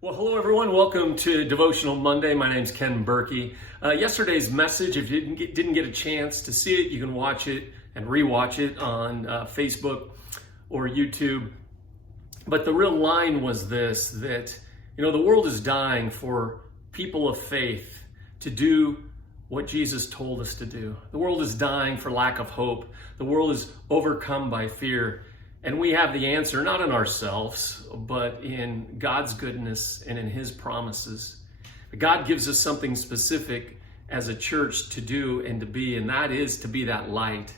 Well, hello everyone. Welcome to Devotional Monday. My name's Ken Burkey. Yesterday's message, if you didn't get a chance to see it, you can watch it and rewatch it on Facebook or YouTube. But the real line was this, that, the world is dying for people of faith to do what Jesus told us to do. The world is dying for lack of hope. The world is overcome by fear. And we have the answer, not in ourselves, but in God's goodness and in His promises. God gives us something specific as a church to do and to be, and that is to be that light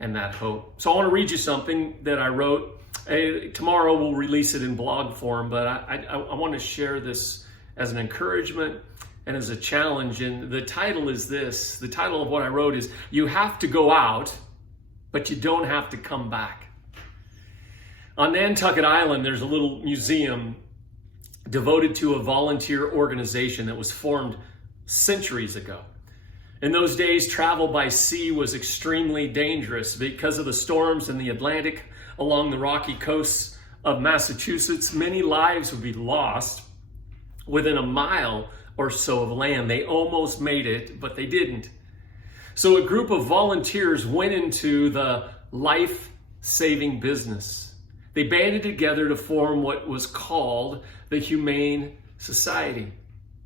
and that hope. So I want to read you something that I wrote. Tomorrow we'll release it in blog form, but I want to share this as an encouragement and as a challenge. And the title is this. The title of what I wrote is, "You have to go out, but you don't have to come back." On Nantucket Island, there's a little museum devoted to a volunteer organization that was formed centuries ago. In those days, travel by sea was extremely dangerous because of the storms in the Atlantic along the rocky coasts of Massachusetts. Many lives would be lost within a mile or so of land. They almost made it, but they didn't. So a group of volunteers went into the life-saving business. They banded together to form what was called the Humane Society.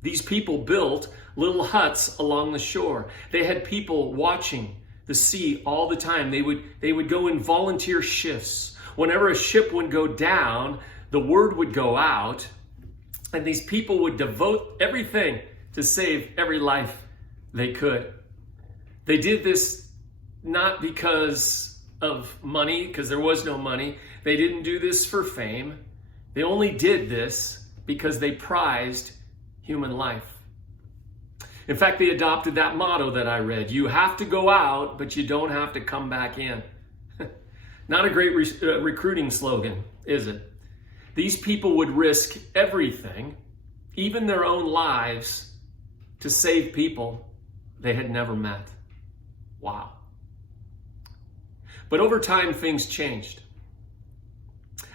These people built little huts along the shore. They had people watching the sea all the time. They would go in volunteer shifts. Whenever a ship would go down, the word would go out, and these people would devote everything to save every life they could. They did this not because of money, because there was no money. They didn't do this for fame. They only did this because they prized human life. In fact, they adopted that motto that I read: you have to go out, but you don't have to come back in. Not a great recruiting slogan, is it? These people would risk everything, even their own lives, to save people they had never met. Wow. But over time, things changed.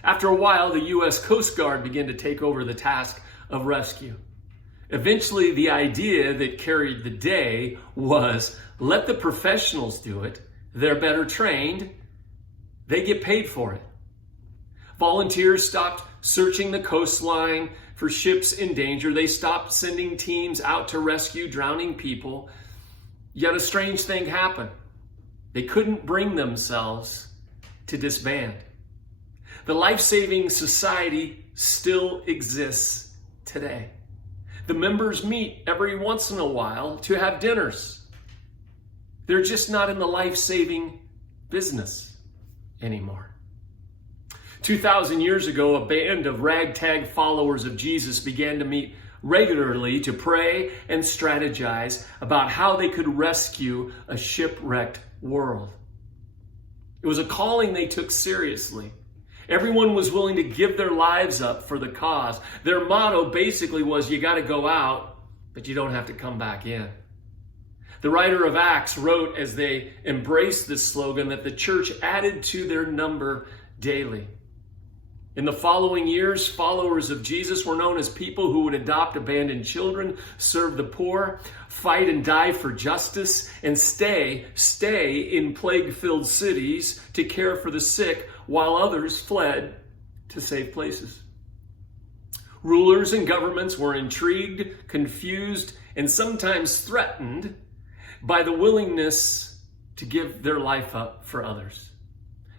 After a while, the U.S. Coast Guard began to take over the task of rescue. Eventually, the idea that carried the day was, let the professionals do it. They're better trained. They get paid for it. Volunteers stopped searching the coastline for ships in danger. They stopped sending teams out to rescue drowning people. Yet a strange thing happened. They couldn't bring themselves to disband. The Life-Saving Society still exists today. The members meet every once in a while to have dinners. They're just not in the life-saving business anymore. 2,000 years ago, a band of ragtag followers of Jesus began to meet regularly to pray and strategize about how they could rescue a shipwrecked world. It was a calling they took seriously. Everyone was willing to give their lives up for the cause. Their motto basically was, you got to go out, but you don't have to come back in. The writer of Acts wrote, as they embraced this slogan, that the church added to their number daily. In the following years, followers of Jesus were known as people who would adopt abandoned children, serve the poor, fight and die for justice, and stay in plague-filled cities to care for the sick, while others fled to safe places. Rulers and governments were intrigued, confused, and sometimes threatened by the willingness to give their life up for others.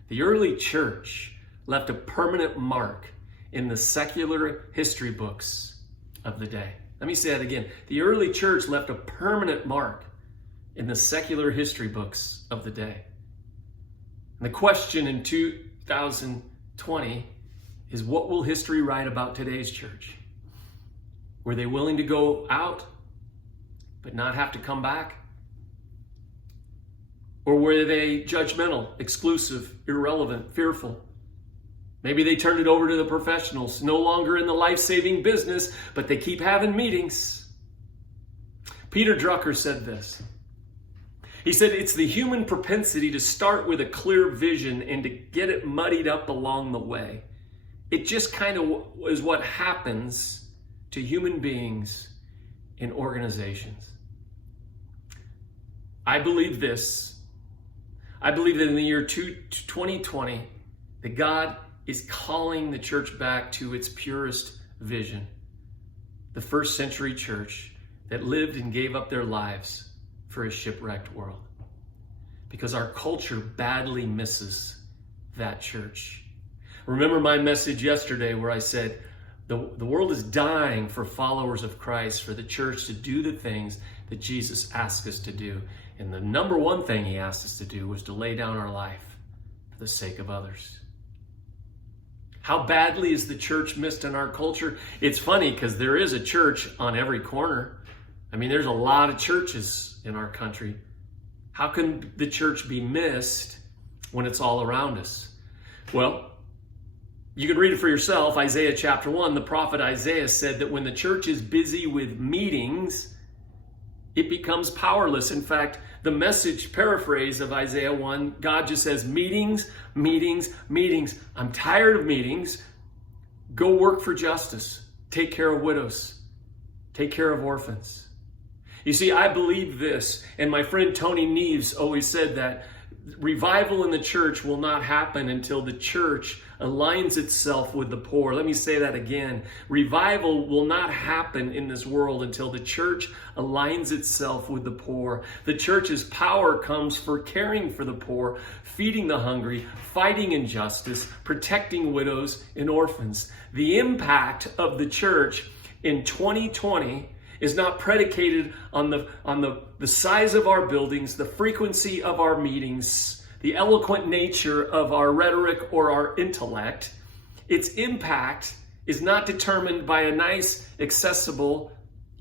The early church left a permanent mark in the secular history books of the day. Let me say that again. The early church left a permanent mark in the secular history books of the day. And the question in 2020 is, what will history write about today's church? Were they willing to go out but not have to come back? Or were they judgmental, exclusive, irrelevant, fearful? Maybe they turned it over to the professionals, no longer in the life-saving business, but they keep having meetings. Peter Drucker said this. He said, it's the human propensity to start with a clear vision and to get it muddied up along the way. It just kind of is what happens to human beings in organizations. I believe this. I believe that in the year 2020, that God is calling the church back to its purest vision. The first century church that lived and gave up their lives for a shipwrecked world. Because our culture badly misses that church. Remember my message yesterday where I said, the world is dying for followers of Christ, for the church to do the things that Jesus asked us to do. And the number one thing he asked us to do was to lay down our life for the sake of others. How badly is the church missed in our culture? It's funny because there is a church on every corner. I mean, there's a lot of churches in our country. How can the church be missed when it's all around us? Well, you can read it for yourself. Isaiah chapter 1, the prophet Isaiah said that when the church is busy with meetings, it becomes powerless. In fact, the Message paraphrase of Isaiah 1, God just says, meetings, meetings, meetings. I'm tired of meetings. Go work for justice. Take care of widows. Take care of orphans. You see, I believe this, and my friend Tony Neves always said that revival in the church will not happen until the church aligns itself with the poor. Let me say that again. Revival will not happen in this world until the church aligns itself with the poor. The church's power comes for caring for the poor, feeding the hungry, fighting injustice, protecting widows and orphans. The impact of the church in 2020 is not predicated on the size of our buildings, the frequency of our meetings, the eloquent nature of our rhetoric or our intellect. Its impact is not determined by a nice, accessible,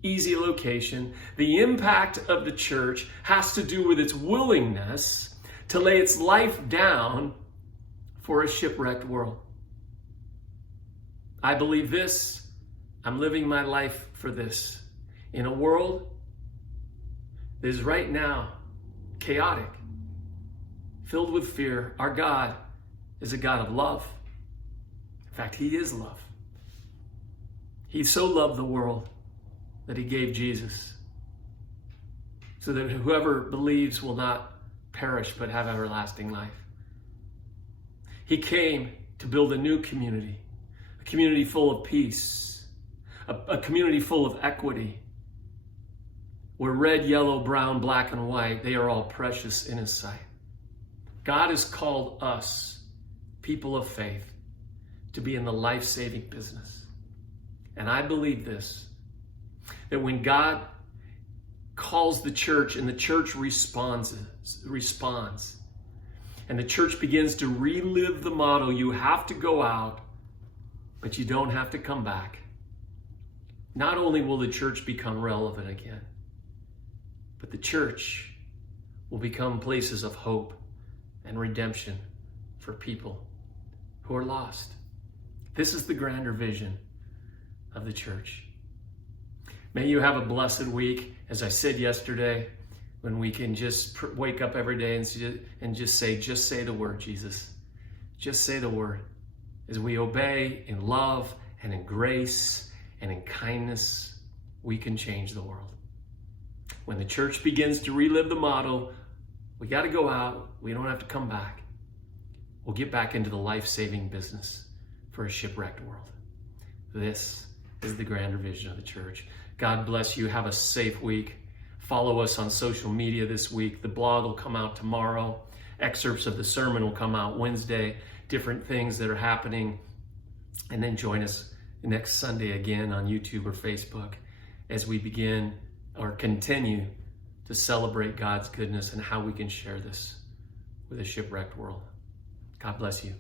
easy location. The impact of the church has to do with its willingness to lay its life down for a shipwrecked world. I believe this. I'm living my life for this. In a world that is right now chaotic, filled with fear, our God is a God of love. In fact, he is love. He so loved the world that he gave Jesus so that whoever believes will not perish but have everlasting life. He came to build a new community, a community full of peace, a community full of equity, where red, yellow, brown, black, and white, they are all precious in his sight. God has called us, people of faith, to be in the life-saving business. And I believe this, that when God calls the church and the church responds, and the church begins to relive the motto, you have to go out, but you don't have to come back. Not only will the church become relevant again, but the church will become places of hope and redemption for people who are lost. This is the grander vision of the church. May you have a blessed week. As I said yesterday, when we can just wake up every day and just say the word, Jesus. Just say the word. As we obey in love and in grace and in kindness, we can change the world. When the church begins to relive the motto, we got to go out. We don't have to come back. We'll get back into the life-saving business for a shipwrecked world. This is the grander vision of the church. God bless you. Have a safe week. Follow us on social media this week. The blog will come out tomorrow. Excerpts of the sermon will come out Wednesday. Different things that are happening. And then join us next Sunday again on YouTube or Facebook as we begin or continue to celebrate God's goodness and how we can share this with a shipwrecked world. God bless you.